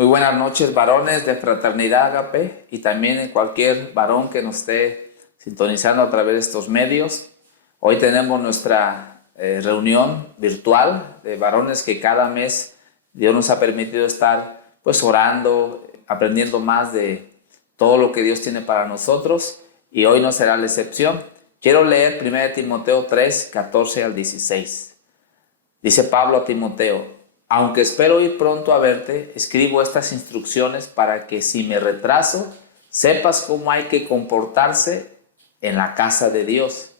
Muy buenas noches, varones de Fraternidad Agape, y también en cualquier varón que nos esté sintonizando a través de estos medios. Hoy tenemos nuestra reunión virtual de varones que cada mes Dios nos ha permitido estar pues orando, aprendiendo más de todo lo que Dios tiene para nosotros, y hoy no será la excepción. Quiero leer 1 Timoteo 3, 14 al 16. Dice Pablo a Timoteo: aunque espero ir pronto a verte, escribo estas instrucciones para que si me retraso, sepas cómo hay que comportarse en la casa de Dios,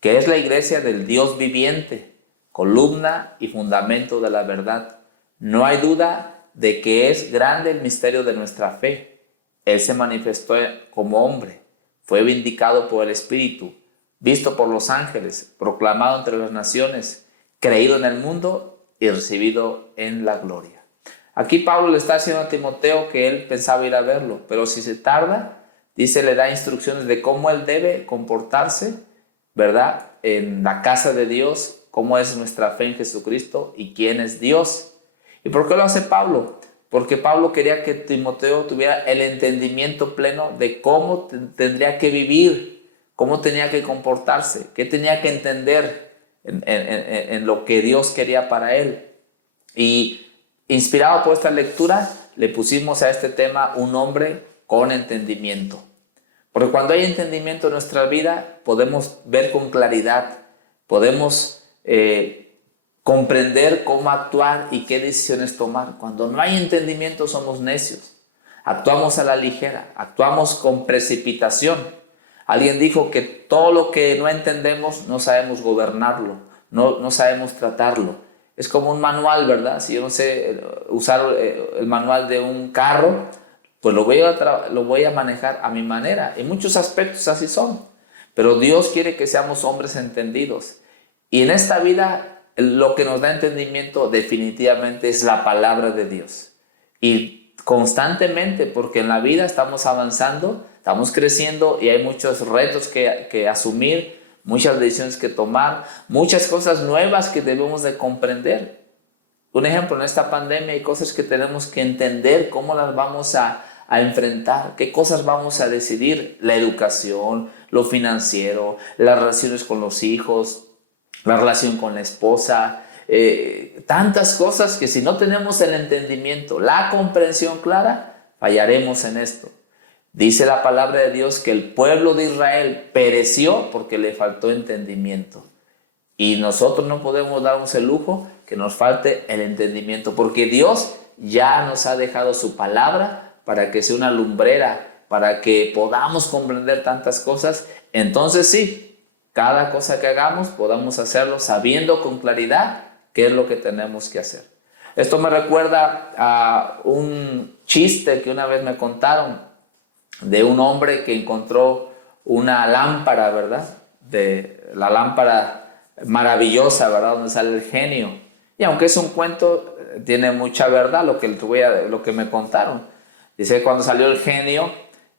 que es la iglesia del Dios viviente, columna y fundamento de la verdad. No hay duda de que es grande el misterio de nuestra fe. Él se manifestó como hombre, fue vindicado por el Espíritu, visto por los ángeles, proclamado entre las naciones, creído en el mundo y recibido en la gloria. Aquí Pablo le está diciendo a Timoteo que él pensaba ir a verlo, pero si se tarda, dice, le da instrucciones de cómo él debe comportarse, ¿verdad? En la casa de Dios, cómo es nuestra fe en Jesucristo y quién es Dios. ¿Y por qué lo hace Pablo? Porque Pablo quería que Timoteo tuviera el entendimiento pleno de cómo tendría que vivir, cómo tenía que comportarse, qué tenía que entender en lo que Dios quería para él. Y inspirado por esta lectura, le pusimos a este tema un hombre con entendimiento. Porque cuando hay entendimiento en nuestra vida, podemos ver con claridad, podemos comprender cómo actuar y qué decisiones tomar. Cuando no hay entendimiento, somos necios, actuamos a la ligera, actuamos con precipitación. Alguien dijo que todo lo que no entendemos no sabemos gobernarlo, no sabemos tratarlo. Es como un manual, ¿verdad? Si yo no sé usar el manual de un carro, pues lo voy a manejar a mi manera. En muchos aspectos así son. Pero Dios quiere que seamos hombres entendidos. Y en esta vida lo que nos da entendimiento definitivamente es la palabra de Dios. Y constantemente, porque en la vida estamos avanzando, estamos creciendo y hay muchos retos que asumir, muchas decisiones que tomar, muchas cosas nuevas que debemos de comprender. Un ejemplo, en esta pandemia hay cosas que tenemos que entender, cómo las vamos a enfrentar, qué cosas vamos a decidir, la educación, lo financiero, las relaciones con los hijos, la relación con la esposa, tantas cosas que si no tenemos el entendimiento, la comprensión clara, fallaremos en esto. Dice la palabra de Dios que el pueblo de Israel pereció porque le faltó entendimiento. Y nosotros no podemos darnos el lujo que nos falte el entendimiento, porque Dios ya nos ha dejado su palabra para que sea una lumbrera, para que podamos comprender tantas cosas. Entonces sí, cada cosa que hagamos podamos hacerlo sabiendo con claridad qué es lo que tenemos que hacer. Esto me recuerda a un chiste que una vez me contaron de un hombre que encontró una lámpara, ¿verdad? De la lámpara maravillosa, ¿verdad? Donde sale el genio. Y aunque es un cuento, tiene mucha verdad lo que me contaron. Dice que cuando salió el genio,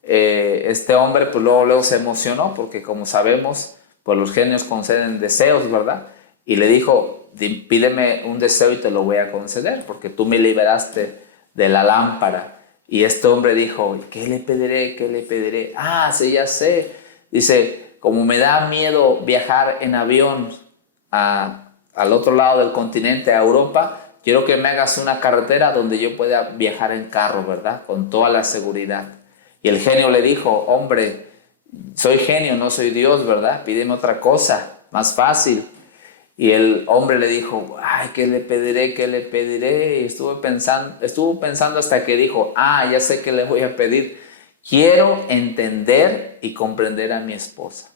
este hombre pues luego se emocionó, porque como sabemos, pues los genios conceden deseos, ¿verdad? Y le dijo, pídeme un deseo y te lo voy a conceder, porque tú me liberaste de la lámpara. Y este hombre dijo, ¿qué le pediré? ¿Qué le pediré? Ah, sí, ya sé. Dice, como me da miedo viajar en avión al otro lado del continente, a Europa, quiero que me hagas una carretera donde yo pueda viajar en carro, ¿verdad? Con toda la seguridad. Y el genio le dijo, hombre, soy genio, no soy Dios, ¿verdad? Pídeme otra cosa, más fácil. Y el hombre le dijo, ay, ¿qué le pediré? ¿Qué le pediré? Y estuvo pensando hasta que dijo, ya sé qué le voy a pedir. Quiero entender y comprender a mi esposa.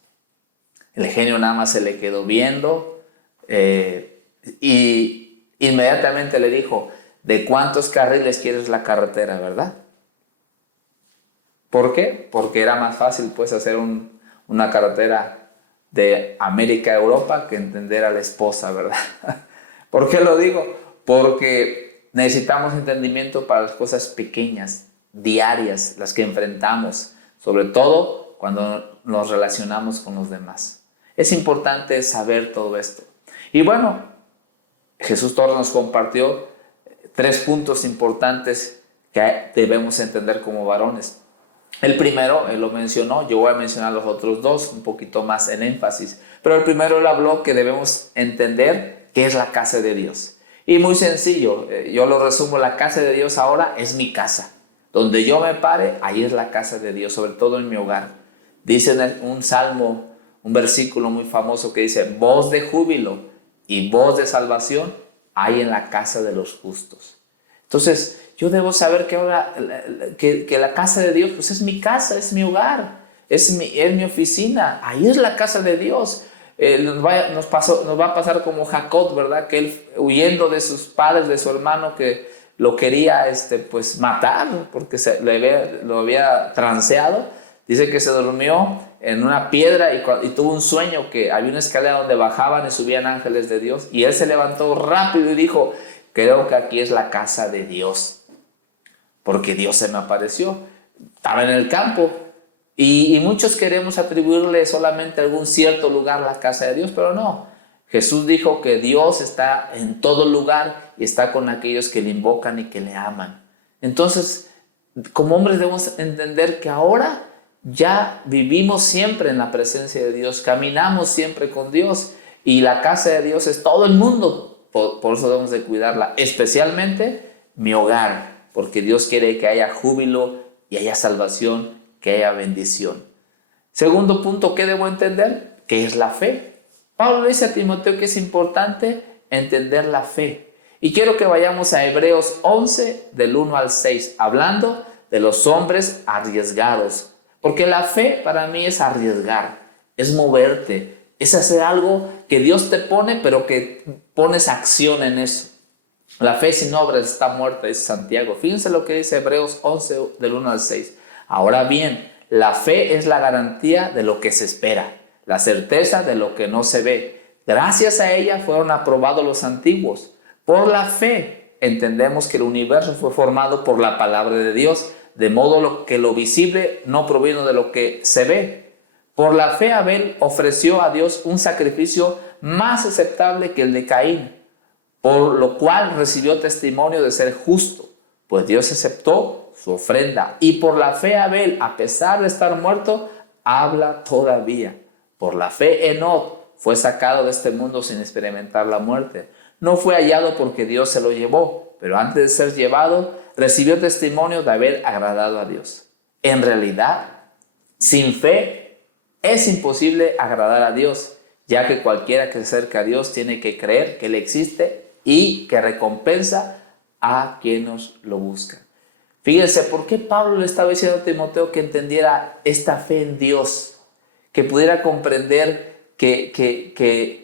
El genio nada más se le quedó viendo y inmediatamente le dijo, ¿de cuántos carriles quieres la carretera, verdad? ¿Por qué? Porque era más fácil pues hacer una carretera de América a Europa que entender a la esposa, ¿verdad? ¿Por qué lo digo? Porque necesitamos entendimiento para las cosas pequeñas, diarias, las que enfrentamos, sobre todo cuando nos relacionamos con los demás. Es importante saber todo esto. Y bueno, Jesús Torres nos compartió 3 puntos importantes que debemos entender como varones. El primero, él lo mencionó, yo voy a mencionar los otros dos un poquito más en énfasis. Pero el primero él habló que debemos entender qué es la casa de Dios. Y muy sencillo, yo lo resumo, la casa de Dios ahora es mi casa. Donde yo me pare, ahí es la casa de Dios, sobre todo en mi hogar. Dice en un salmo, un versículo muy famoso que dice, voz de júbilo y voz de salvación hay en la casa de los justos. Entonces, yo debo saber que ahora que la casa de Dios pues es mi casa, es mi hogar, es mi oficina, ahí es la casa de Dios. Nos va a pasar como Jacob, ¿verdad? Que él huyendo de sus padres, de su hermano que lo quería pues matar porque lo había transeado. Dice que se durmió en una piedra y tuvo un sueño que había una escalera donde bajaban y subían ángeles de Dios. Y él se levantó rápido y dijo, creo que aquí es la casa de Dios, porque Dios se me apareció. Estaba en el campo y muchos queremos atribuirle solamente a algún cierto lugar la casa de Dios, pero no. Jesús dijo que Dios está en todo lugar y está con aquellos que le invocan y que le aman. Entonces, como hombres debemos entender que ahora ya vivimos siempre en la presencia de Dios, caminamos siempre con Dios y la casa de Dios es todo el mundo. Por eso debemos de cuidarla, especialmente mi hogar, porque Dios quiere que haya júbilo y haya salvación, que haya bendición. Segundo punto, ¿qué debo entender? ¿Qué es la fe? Pablo le dice a Timoteo que es importante entender la fe. Y quiero que vayamos a Hebreos 11, del 1 al 6, hablando de los hombres arriesgados. Porque la fe para mí es arriesgar, es moverte, es hacer algo que Dios te pone, pero que pones acción en eso. La fe sin obras está muerta, dice Santiago. Fíjense lo que dice Hebreos 11, del 1 al 6. Ahora bien, la fe es la garantía de lo que se espera, la certeza de lo que no se ve. Gracias a ella fueron aprobados los antiguos. Por la fe entendemos que el universo fue formado por la palabra de Dios, de modo que lo visible no provino de lo que se ve. Por la fe Abel ofreció a Dios un sacrificio más aceptable que el de Caín, por lo cual recibió testimonio de ser justo, pues Dios aceptó su ofrenda. Y por la fe Abel, a pesar de estar muerto, habla todavía. Por la fe Enoc fue sacado de este mundo sin experimentar la muerte. No fue hallado porque Dios se lo llevó, pero antes de ser llevado, recibió testimonio de haber agradado a Dios. En realidad, sin fe es imposible agradar a Dios, ya que cualquiera que se acerca a Dios tiene que creer que Él existe y que recompensa a quienes lo buscan. Fíjense, ¿por qué Pablo le estaba diciendo a Timoteo que entendiera esta fe en Dios? Que pudiera comprender que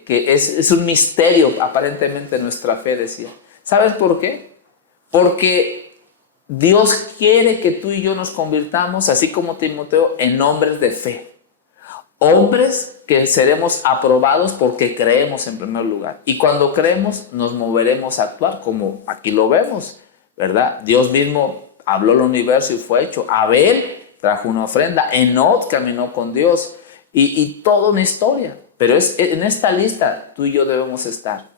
es un misterio aparentemente nuestra fe, decía. ¿Sabes por qué? Porque Dios quiere que tú y yo nos convirtamos, así como Timoteo, en hombres de fe. Hombres que seremos aprobados porque creemos en primer lugar. Y cuando creemos, nos moveremos a actuar, como aquí lo vemos, ¿verdad? Dios mismo habló el universo y fue hecho. Abel trajo una ofrenda. Enoc caminó con Dios. Y toda una historia. Pero en esta lista tú y yo debemos estar.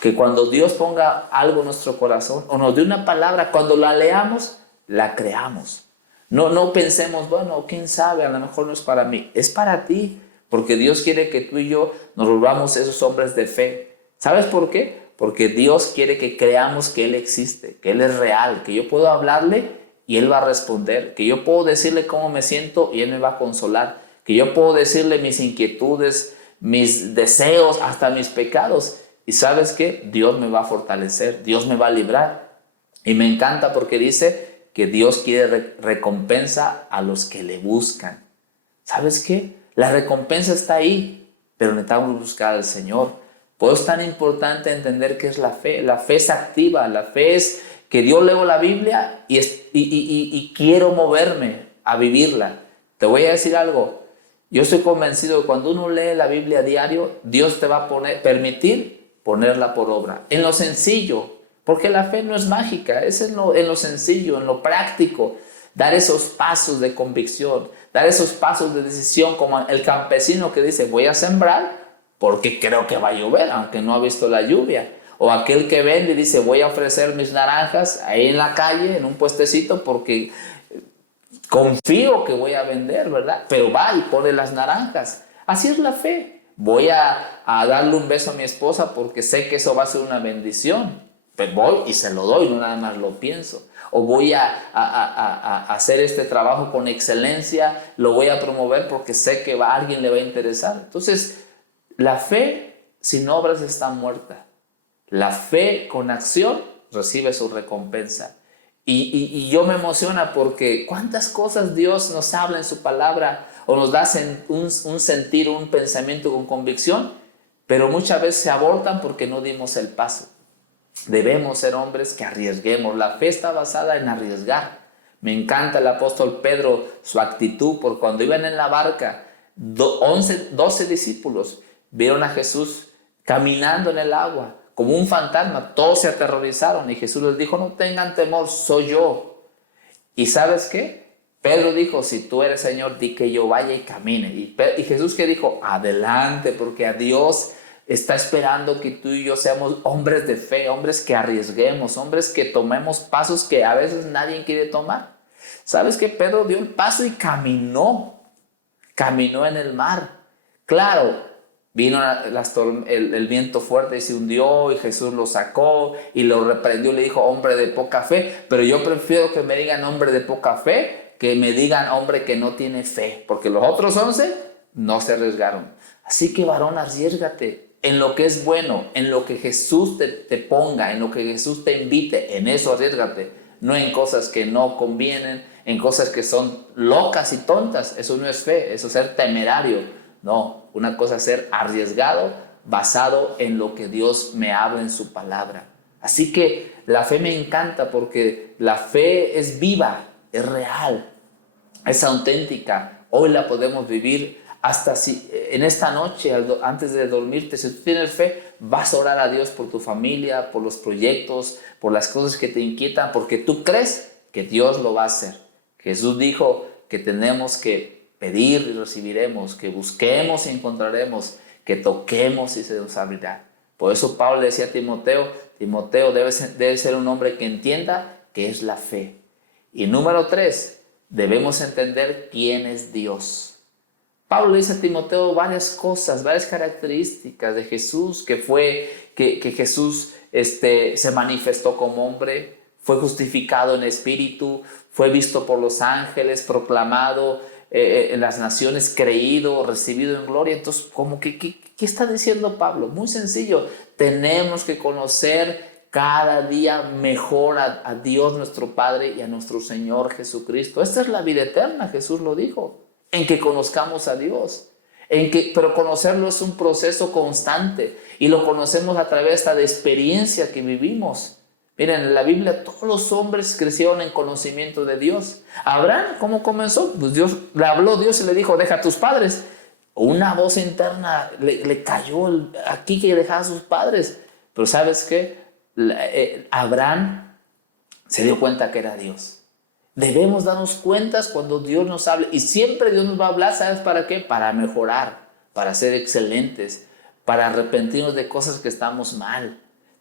Que cuando Dios ponga algo en nuestro corazón o nos dé una palabra, cuando la leamos, la creamos. No pensemos, bueno, quién sabe, a lo mejor no es para mí. Es para ti, porque Dios quiere que tú y yo nos volvamos esos hombres de fe. ¿Sabes por qué? Porque Dios quiere que creamos que Él existe, que Él es real, que yo puedo hablarle y Él va a responder, que yo puedo decirle cómo me siento y Él me va a consolar, que yo puedo decirle mis inquietudes, mis deseos, hasta mis pecados. Y ¿sabes qué? Dios me va a fortalecer, Dios me va a librar. Y me encanta porque dice que Dios quiere recompensa a los que le buscan. ¿Sabes qué? La recompensa está ahí, pero necesitamos buscar al Señor. Por eso es tan importante entender qué es la fe. La fe es activa, la fe es que yo leo la Biblia y quiero moverme a vivirla. Te voy a decir algo. Yo estoy convencido que cuando uno lee la Biblia a diario, Dios te va a permitir ponerla por obra. En lo sencillo, porque la fe no es mágica, es en lo sencillo, en lo práctico. Dar esos pasos de convicción, dar esos pasos de decisión, como el campesino que dice, voy a sembrar porque creo que va a llover, aunque no ha visto la lluvia. O aquel que vende y dice, voy a ofrecer mis naranjas ahí en la calle, en un puestecito, porque confío que voy a vender, ¿verdad? Pero va y pone las naranjas. Así es la fe. Voy a darle un beso a mi esposa porque sé que eso va a ser una bendición. Pues voy y se lo doy, no nada más lo pienso. O voy a hacer este trabajo con excelencia, lo voy a promover porque sé que a alguien le va a interesar. Entonces, la fe sin obras está muerta. La fe con acción recibe su recompensa. Y yo me emociona porque cuántas cosas Dios nos habla en su palabra o nos da un sentir, un pensamiento con convicción, pero muchas veces se abortan porque no dimos el paso. Debemos ser hombres que arriesguemos. La fe está basada en arriesgar. Me encanta el apóstol Pedro, su actitud, porque cuando iban en la barca, 12 discípulos vieron a Jesús caminando en el agua como un fantasma. Todos se aterrorizaron y Jesús les dijo, no tengan temor, soy yo. ¿Y sabes qué? Pedro dijo, si tú eres Señor, di que yo vaya y camine. Y Jesús que dijo, adelante, porque a Dios está esperando que tú y yo seamos hombres de fe, hombres que arriesguemos, hombres que tomemos pasos que a veces nadie quiere tomar. ¿Sabes qué? Pedro dio el paso y caminó en el mar. Claro, vino el viento fuerte y se hundió y Jesús lo sacó y lo reprendió y le dijo, hombre de poca fe. Pero yo prefiero que me digan hombre de poca fe que me digan hombre que no tiene fe, porque los otros 11 no se arriesgaron. Así que varón, arriésgate en lo que es bueno, en lo que Jesús te ponga, en lo que Jesús te invite, en eso arriésgate, no en cosas que no convienen, en cosas que son locas y tontas. Eso no es fe, eso es ser temerario. No, una cosa es ser arriesgado, basado en lo que Dios me habla en su palabra. Así que la fe me encanta porque la fe es viva, es real, es auténtica. Hoy la podemos vivir. Hasta si en esta noche, antes de dormirte, si tú tienes fe, vas a orar a Dios por tu familia, por los proyectos, por las cosas que te inquietan, porque tú crees que Dios lo va a hacer. Jesús dijo que tenemos que pedir y recibiremos, que busquemos y encontraremos, que toquemos y se nos abrirá. Por eso Pablo le decía a Timoteo, debe ser un hombre que entienda qué es la fe. Y número 3, debemos entender quién es Dios. Pablo dice a Timoteo varias cosas, varias características de Jesús, que Jesús se manifestó como hombre, fue justificado en espíritu, fue visto por los ángeles, proclamado en las naciones, creído, recibido en gloria. Entonces, ¿qué está diciendo Pablo? Muy sencillo, tenemos que conocer cada día mejor a Dios nuestro Padre y a nuestro Señor Jesucristo. Esta es la vida eterna, Jesús lo dijo. En que conozcamos a Dios, pero conocerlo es un proceso constante y lo conocemos a través de experiencia que vivimos. Miren, en la Biblia todos los hombres crecieron en conocimiento de Dios. Abraham, ¿cómo comenzó? Pues le habló Dios y le dijo, deja a tus padres. Una voz interna le cayó aquí que dejara a sus padres. Pero ¿sabes qué? Abraham se dio cuenta que era Dios. Debemos darnos cuenta cuando Dios nos hable. Y siempre Dios nos va a hablar, ¿sabes para qué? Para mejorar, para ser excelentes, para arrepentirnos de cosas que estamos mal.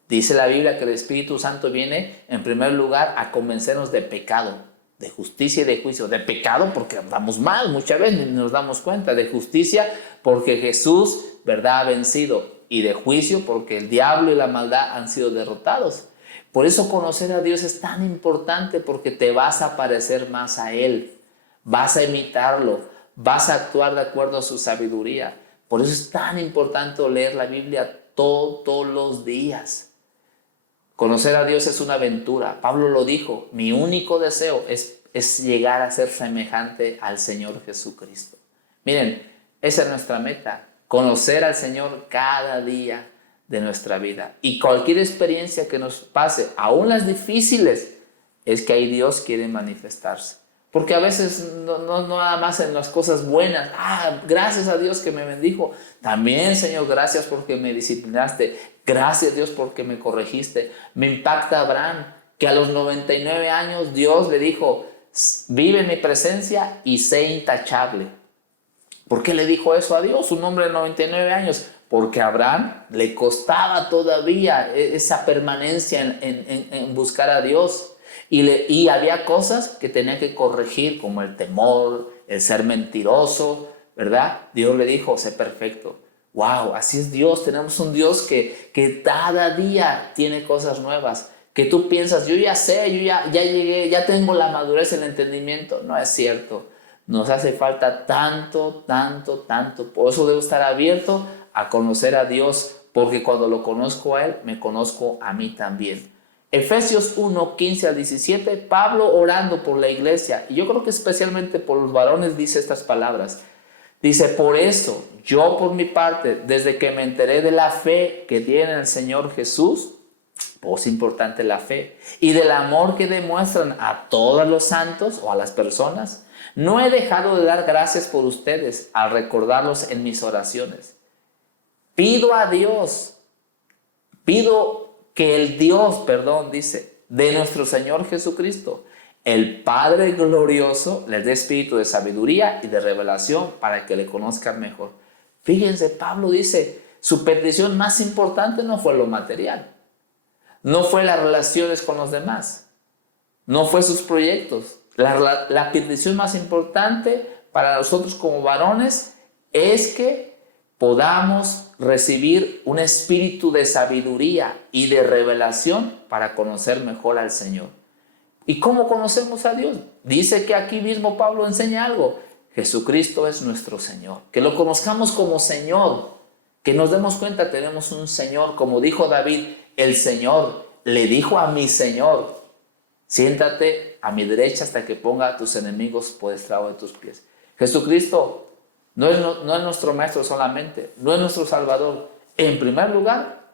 Dice la Biblia que el Espíritu Santo viene, en primer lugar, a convencernos de pecado, de justicia y de juicio. De pecado porque andamos mal, muchas veces nos damos cuenta. De justicia porque Jesús, ¿verdad?, ha vencido. Y de juicio porque el diablo y la maldad han sido derrotados. Por eso conocer a Dios es tan importante, porque te vas a parecer más a Él, vas a imitarlo, vas a actuar de acuerdo a su sabiduría. Por eso es tan importante leer la Biblia todos los días. Conocer a Dios es una aventura. Pablo lo dijo, mi único deseo es llegar a ser semejante al Señor Jesucristo. Miren, esa es nuestra meta, conocer al Señor cada día de nuestra vida. Y cualquier experiencia que nos pase, aún las difíciles, es que ahí Dios quiere manifestarse. Porque a veces no nada más en las cosas buenas. Gracias a Dios que me bendijo. También, Señor, gracias porque me disciplinaste. Gracias, Dios, porque me corregiste. Me impacta Abraham, que a los 99 años Dios le dijo, vive en mi presencia y sé intachable. ¿Por qué le dijo eso a Dios, un hombre de 99 años? porque a Abraham le costaba todavía esa permanencia en buscar a Dios. Y había cosas que tenía que corregir, como el temor, el ser mentiroso, ¿verdad? Dios le dijo, sé perfecto. Wow, así es Dios. Tenemos un Dios que cada día tiene cosas nuevas. Que tú piensas, yo ya sé, ya llegué, ya tengo la madurez, el entendimiento. No es cierto. Nos hace falta tanto, tanto, tanto. Por eso debo estar abierto a conocer a Dios, porque cuando lo conozco a Él, me conozco a mí también. Efesios 1, 15 al 17, Pablo orando por la iglesia, y yo creo que especialmente por los varones dice estas palabras. Dice, por eso, yo por mi parte, desde que me enteré de la fe que tiene el Señor Jesús, pues importante la fe, y del amor que demuestran a todos los santos o a las personas, no he dejado de dar gracias por ustedes al recordarlos en mis oraciones. Pido a Dios, pido que el Dios, dice, de nuestro Señor Jesucristo, el Padre glorioso, les dé espíritu de sabiduría y de revelación para que le conozcan mejor. Fíjense, Pablo dice, su petición más importante no fue lo material, no fue las relaciones con los demás, no fue sus proyectos. La petición más importante para nosotros como varones es que podamos recibir un espíritu de sabiduría y de revelación para conocer mejor al Señor. ¿Y cómo conocemos a Dios? Dice que aquí mismo Pablo enseña algo. Jesucristo es nuestro Señor. Que lo conozcamos como Señor. Que nos demos cuenta, tenemos un Señor. Como dijo David, el Señor le dijo a mi Señor, siéntate a mi derecha hasta que ponga a tus enemigos por estrado de tus pies. Jesucristo no es nuestro Maestro solamente, no es nuestro Salvador. En primer lugar,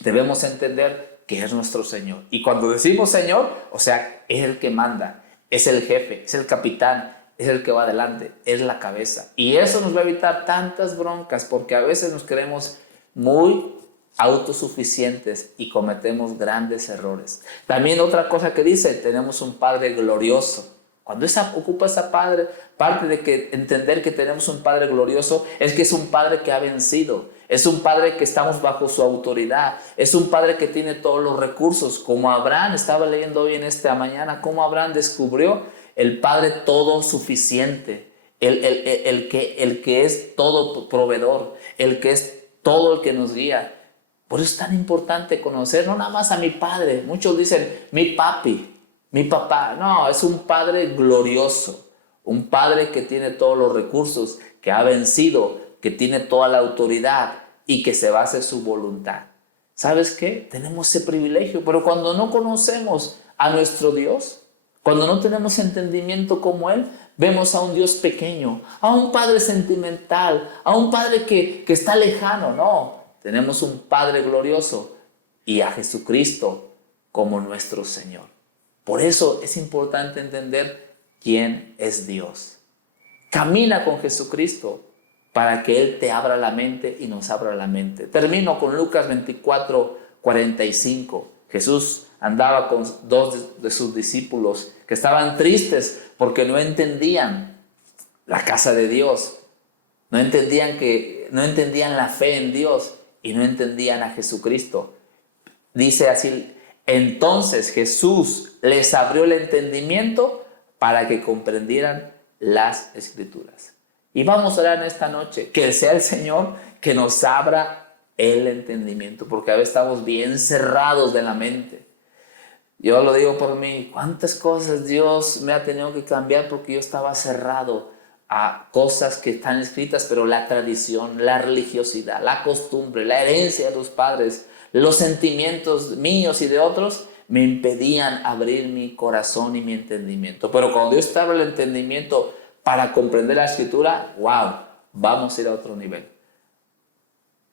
debemos entender que es nuestro Señor. Y cuando decimos Señor, o sea, es el que manda, es el jefe, es el capitán, es el que va adelante, es la cabeza. Y eso nos va a evitar tantas broncas, porque a veces nos creemos muy autosuficientes y cometemos grandes errores. También otra cosa que dice, tenemos un Padre glorioso. Cuando ocupa esa parte de que entender que tenemos un Padre glorioso, es que es un Padre que ha vencido, es un Padre que estamos bajo su autoridad, es un Padre que tiene todos los recursos, como Abraham, estaba leyendo hoy en esta mañana, cómo Abraham descubrió el Padre todo suficiente, el que es todo proveedor, el que es todo el que nos guía. Por eso es tan importante conocer no nada más a mi Padre. Muchos dicen, mi papi, mi papá. No, es un Padre glorioso, un Padre que tiene todos los recursos, que ha vencido, que tiene toda la autoridad y que se va a hacer su voluntad. ¿Sabes qué? Tenemos ese privilegio, pero cuando no conocemos a nuestro Dios, cuando no tenemos entendimiento como Él, vemos a un Dios pequeño, a un Padre sentimental, a un Padre que está lejano. No, tenemos un Padre glorioso y a Jesucristo como nuestro Señor. Por eso es importante entender quién es Dios. Camina con Jesucristo para que Él te abra la mente y nos abra la mente. Termino con Lucas 24, 45. Jesús andaba con dos de sus discípulos que estaban tristes porque no entendían la casa de Dios. No entendían la fe en Dios y no entendían a Jesucristo. Dice así, entonces Jesús les abrió el entendimiento para que comprendieran las Escrituras. Y vamos a orar en esta noche, que sea el Señor que nos abra el entendimiento, porque a veces estamos bien cerrados de la mente. Yo lo digo por mí, cuántas cosas Dios me ha tenido que cambiar porque yo estaba cerrado a cosas que están escritas, pero la tradición, la religiosidad, la costumbre, la herencia de los padres, los sentimientos míos y de otros me impedían abrir mi corazón y mi entendimiento. Pero cuando Dios te abre el entendimiento para comprender la Escritura, wow, vamos a ir a otro nivel.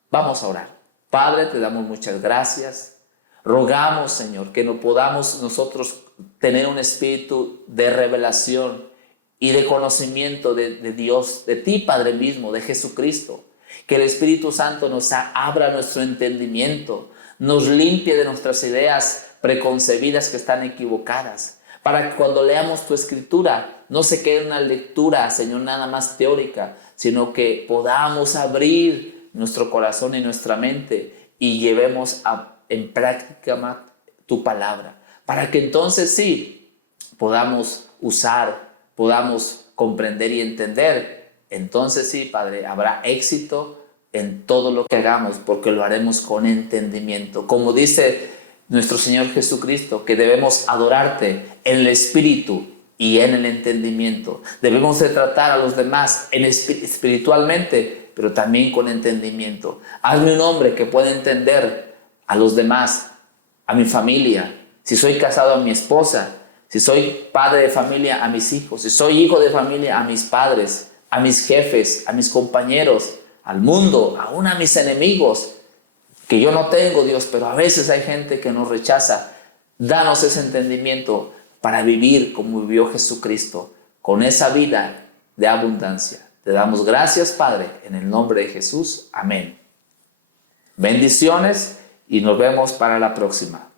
Vamos a orar. Padre, te damos muchas gracias. Rogamos, Señor, que no podamos nosotros tener un espíritu de revelación y de conocimiento de Dios, de ti, Padre mismo, de Jesucristo. Que el Espíritu Santo nos abra nuestro entendimiento, nos limpie de nuestras ideas preconcebidas que están equivocadas, para que cuando leamos tu Escritura no se quede una lectura, Señor, nada más teórica, sino que podamos abrir nuestro corazón y nuestra mente y llevemos en práctica tu palabra, para que entonces sí podamos usar, podamos comprender y entender. Entonces sí, Padre, habrá éxito en todo lo que hagamos, porque lo haremos con entendimiento. Como dice nuestro Señor Jesucristo, que debemos adorarte en el espíritu y en el entendimiento. Debemos de tratar a los demás espiritualmente, pero también con entendimiento. Hazme un hombre que pueda entender a los demás, a mi familia. Si soy casado, a mi esposa. Si soy padre de familia, a mis hijos. Si soy hijo de familia, a mis padres, a mis jefes, a mis compañeros, al mundo, aún a mis enemigos, que yo no tengo, Dios, pero a veces hay gente que nos rechaza. Danos ese entendimiento para vivir como vivió Jesucristo, con esa vida de abundancia. Te damos gracias, Padre, en el nombre de Jesús. Amén. Bendiciones y nos vemos para la próxima.